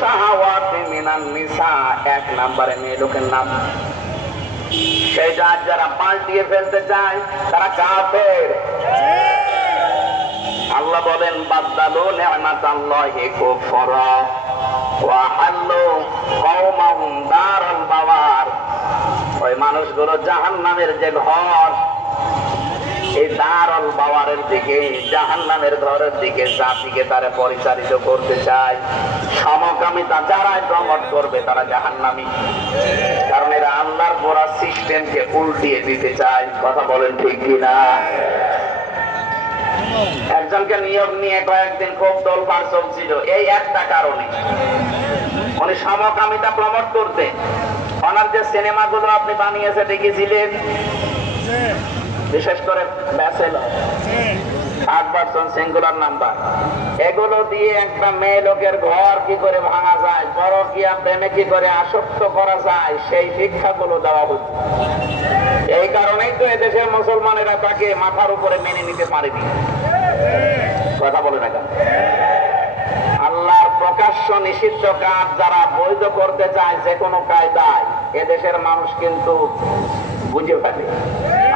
শাহাওয়াতি মিনান নিসা, 1 নম্বরে মেয়ে লোকের নাম। সেই জাত যারা পাল্টিয়ে ফেলতে চায় তারা কাফের। আল্লাহ বলেন বাদদালু নি'মাতাল্লাহি কুফরা ওয়া হাল্লু কওমাহুম দারাল বাওয়ার। ওই মানুষগুলো জাহান্নামের যে ঘর, এই দারুল বাওয়ারের দিকে, জাহান্নামের ঘরের দিকে জাতিকে তারা পরিচালিত করতে চায়। সমকামিতা যারাই প্রমোট করবে তারা জাহান্নামী, কারণ এরা আল্লাহর পুরা সিস্টেমকে উল্টিয়ে দিতে চায়। কথা বলেন ঠিক কিনা? একজনকে নিয়োগ নিয়ে কয়েকদিন খুব তোলপাড় চলছিল এই একটা কারণে, উনি সমকামিতা প্রমোট করতে। ওনার যে সিনেমাগুলো আপনি বানিয়েছে দেখেছিলেন, বিশেষ করে ব্যাচেলর, 8% সিঙ্গুলার নাম্বার, এগুলো দিয়ে একটা মেয়ে লোকের ঘর কি করে ভাঙা যায়, পরকীয়া প্রেমে কি করে আসক্ত করা যায়, সেই শিক্ষাগুলো দেওয়া হচ্ছে। এই কারণেই তো এদেশের মুসলমানেরা তাকে মাথার উপরে মেনে নিতে পারেনি। কথা বলে না কেন? আল্লাহর প্রকাশ্য নিষিদ্ধ কাজ যারা বৈধ করতে চায় যে কোনো কায়দায়, এদেশের মানুষ কিন্তু বুঝে ফেলে।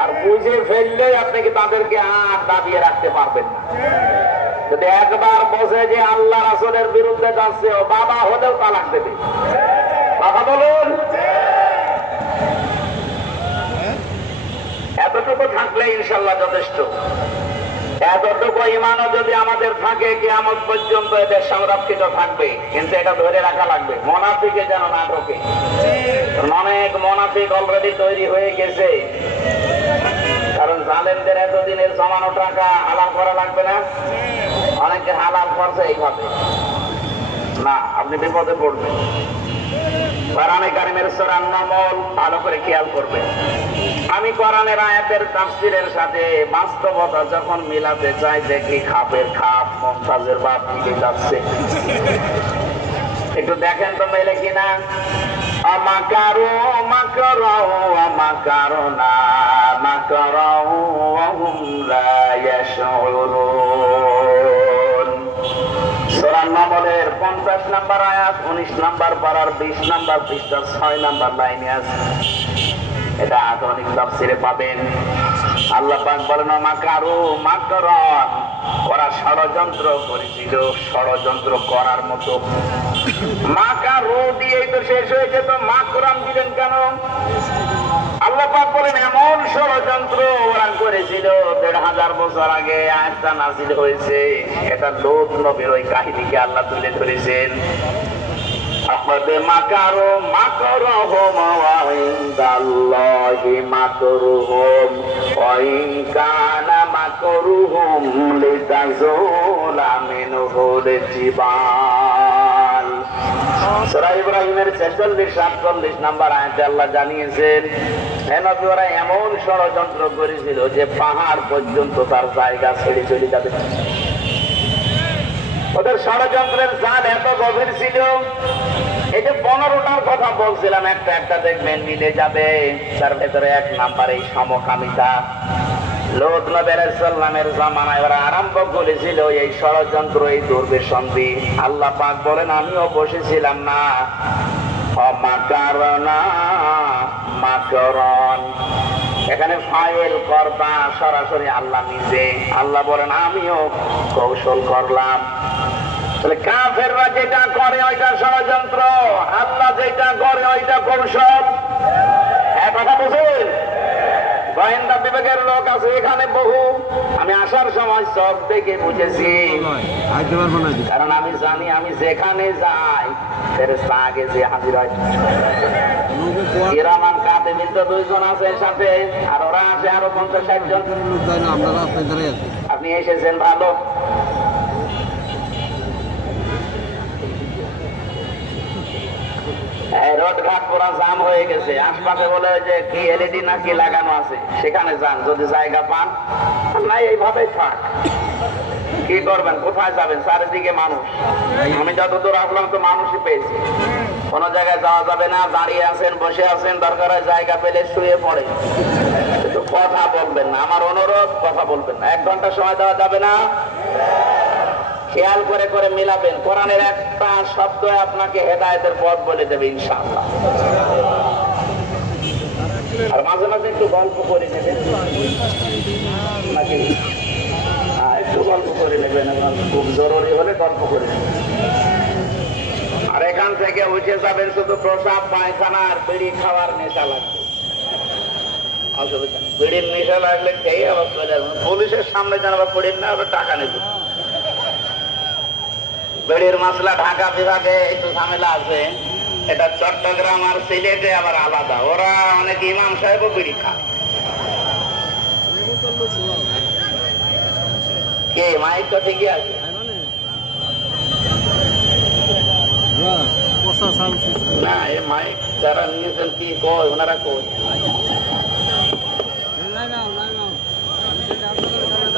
আর বুঝে ফেললে আপনি কি তাদেরকে আর দাবিয়ে রাখতে পারবেন না। যদি একবার বোঝে যে আল্লাহ রাসূলের বিরুদ্ধে যাচ্ছে, ও বাবা হলেও তালাক দেবে। কথা বলুন। এতটুকু থাকলে ইনশাআল্লাহ যথেষ্ট। এতটুকু ঈমানও যদি আমাদের থাকে, কিয়ামত পর্যন্ত এদের সংরক্ষিত থাকবে। কিন্তু এটা ধরে রাখা লাগবে, মুনাফিকে যেন না ঢোকে। অনেক মুনাফিক অলরেডি তৈরি হয়ে গেছে, কারণ জালেমদের এতদিনের জমানো টাকা হালাল করা লাগবে না। অনেকে হালাল করছে এইভাবে, না আপনি বিপদে পড়বেন। কোরআনে কারীমের সূরা আন-নামল ভালো করে খেয়াল করবেন। আমি কোরআনের আয়াতের তাফসীরের সাথে বাস্তবতা যখন মিলাতে চাই, দেখি খাপের খাপ মুমতাজের বাপ দিকে যাচ্ছে। একটু দেখেন তো মেলে কিনা। আমাকারু মাকরা ওয়া মাকারনা মাকরা ওয়া হুম লা ইয়াশউরুন। সূরা আন-নামলের 50 নম্বর আয়াত, 19 নম্বর পারার 20 নম্বর পৃষ্ঠা 6 নম্বর লাইনে আছে। এটা আধুনিক তাফসীরে পাবেন। আল্লাহ পাক বলেন মাকারু মাকরান, ওরা ষড়যন্ত্র করেছিল ষড়যন্ত্র করার মতো। মাকারু দিয়েই তো শেষ হয়েছে, তো মাকরান দিলেন কেন? আল্লাহ পাক বলেন এমন ষড়যন্ত্র ওরা করেছিল 1500 বছর আগে আয়াতটা নাযিল হয়েছে। এটা লোক নবীর ওই কাহিনীকে আল্লাহ তুলে ধরেছেন। মাকারু মাকরুহুম ওয়া ইনদাল্লাহি মাকরুহুম ওয়া ইন কানা মাকরুহুম লিতাযুলা মিনহুল জিবাল। সূরা ইব্রাহিমের 46-47 নম্বর আয়াতে আল্লাহ জানিয়েছেন, নবী ওরা এমন ষড়যন্ত্র করেছিল যে পাহাড় পর্যন্ত তার জায়গা ছেড়ে চলে যাবে। ওদের ষড়যন্ত্রের জাল এত গভীর ছিল। এই যে 15টার কথা বলছিলাম, একটা একটা দেখবেন মিলে যাবে। তার ভেতরে 1 নাম্বার এই সমকামিতা। লূত নবী আলাইহিস সালামের জামানায় ওরা আরম্ভ করেছিল এই ষড়যন্ত্র, এই দুর্বিসন্ধি। আল্লাহ পাক বলেন আমিও বসেছিলাম না। মাকারনা মাকরান, এখানে ফাইল কর্তা সরাসরি আল্লাহ নিজে। আল্লাহ বলেন আমিও কৌশল করলাম। তাহলে কাফেররা যেটা করে ওইটা ষড়যন্ত্র, আল্লাহ যেটা করে ওইটা কৌশল। হ্যাঁ, কথা বুঝুন। গোয়েন্দা বিভাগের লোক আছে এখানে বহু। আমি আসার সময় সব দেখে বুঝেছি, কারণ আমি জানি আমি যেখানে যাই ফেরেশতা আগে যে হাজির হয়। কিরামান কাতিবিন তো 2 জন আছে সাথে, আর ওরা আছে আরো 50-60 জন। আপনি এসেছেন ভালো। রোড ঘাট পুরা জাম হয়ে গেছে। আশপাশে বলে যে কি এলইডি নাকি লাগানো আছে, সেখানে যান যদি জায়গা পান। নাই এইভাবেই থাক, কি করবেন, কোথায় যাবেন? চারিদিকে মানুষ। আমি যতদূর আসলাম তো মানুষই পেয়েছি। কোন জায়গায় যাওয়া যাবে না, দাঁড়িয়ে আছেন বসে আছেন, দরকার হয় জায়গা পেলে শুয়ে পড়ে, কিন্তু কথা বলবেন না। আমার অনুরোধ, কথা বলবেন না। 1 ঘন্টা সময় দেওয়া যাবে না। খেয়াল করে করে মিলাবেন, কোরআনের একটা শব্দ আপনাকে হেদায়েতের পথ বলে দেবে ইনশাআল্লাহ। আর মাঝে মাঝে একটু গল্প করে নেবেন নাকি? একটু গল্প করে নেবেন, খুব জরুরি হলে গল্প করে নেবেন। আর এখান থেকে উঠে যাবেন শুধু প্রসাব পায়খানা আর বিড়ি খাওয়ার নেশা লাগবে, অসুবিধা। বিড়ির নেশা লাগলে খেয়ে আবার চলে আসবেন। পুলিশের সামনে যেন আবার পড়েন না, আবার টাকা নেবে। বিড়ির মশলা ঢাকা বিভাগে একটু ঝামেলা আছে, এটা চট্টগ্রাম আর সিলেটে আবার আলাদা। ওরা অনেক ইমাম সাহেবও বিড়ি খায়। কে মাইক তো ঠিকই আছে না? এ মাইক যারা নিয়েছেন কি কয় ওনারা কই?